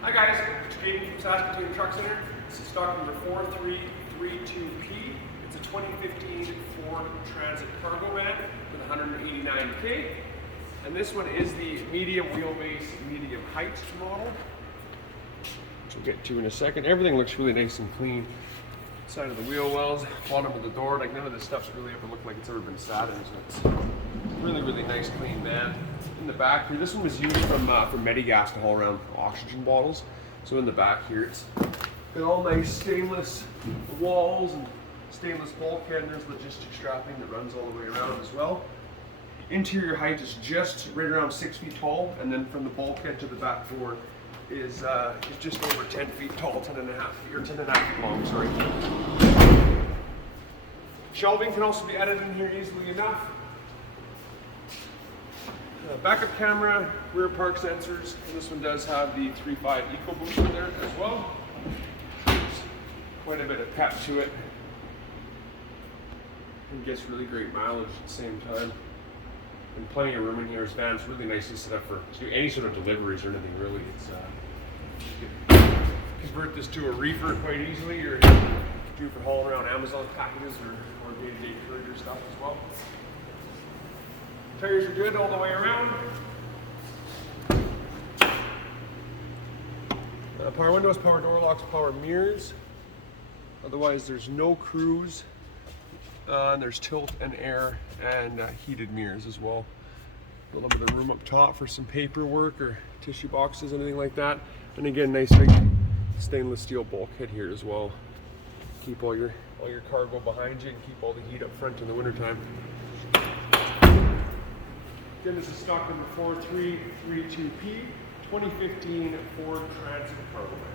Hi guys, it's Jaden from Saskatoon Truck Center. This is stock number 4332P. It's a 2015 Ford Transit cargo van with 189K. And this one is the medium wheelbase, medium height model, which we'll get to in a second. Everything looks really nice and clean. Side of the wheel wells, bottom of the door, like none of this stuff's really ever looked like it's ever been sat in, so it's really nice clean van. In the back here, this one was used from Medigas to haul around oxygen bottles. So in the back here, it's got all nice stainless walls and stainless bulkhead, and there's logistic strapping that runs all the way around as well. Interior height is just right around 6 feet tall, and then from the bulkhead to the back door is just over 10 feet tall, 10 and a half feet, or 10 and a half feet long, sorry. Shelving can also be added in here easily enough. Backup camera, rear park sensors, and this one does have the 3.5 Eco Booster there as well. There's quite a bit of pep to it, and gets really great mileage at the same time. And plenty of room in here. This van's really nicely set up to do any sort of deliveries or anything really. It's you can convert this to a reefer quite easily, or do for hauling around Amazon packages or day-to-day courier stuff as well. Tires are good all the way around. Power windows, power door locks, power mirrors. Otherwise, there's no cruise. And there's tilt and air and heated mirrors as well. A little bit of room up top for some paperwork or tissue boxes, anything like that. And again, nice big stainless steel bulkhead here as well. Keep all your cargo behind you and keep all the heat up front in the wintertime. Again, this is stock number 4332P, 2015 Ford Transit cargo van.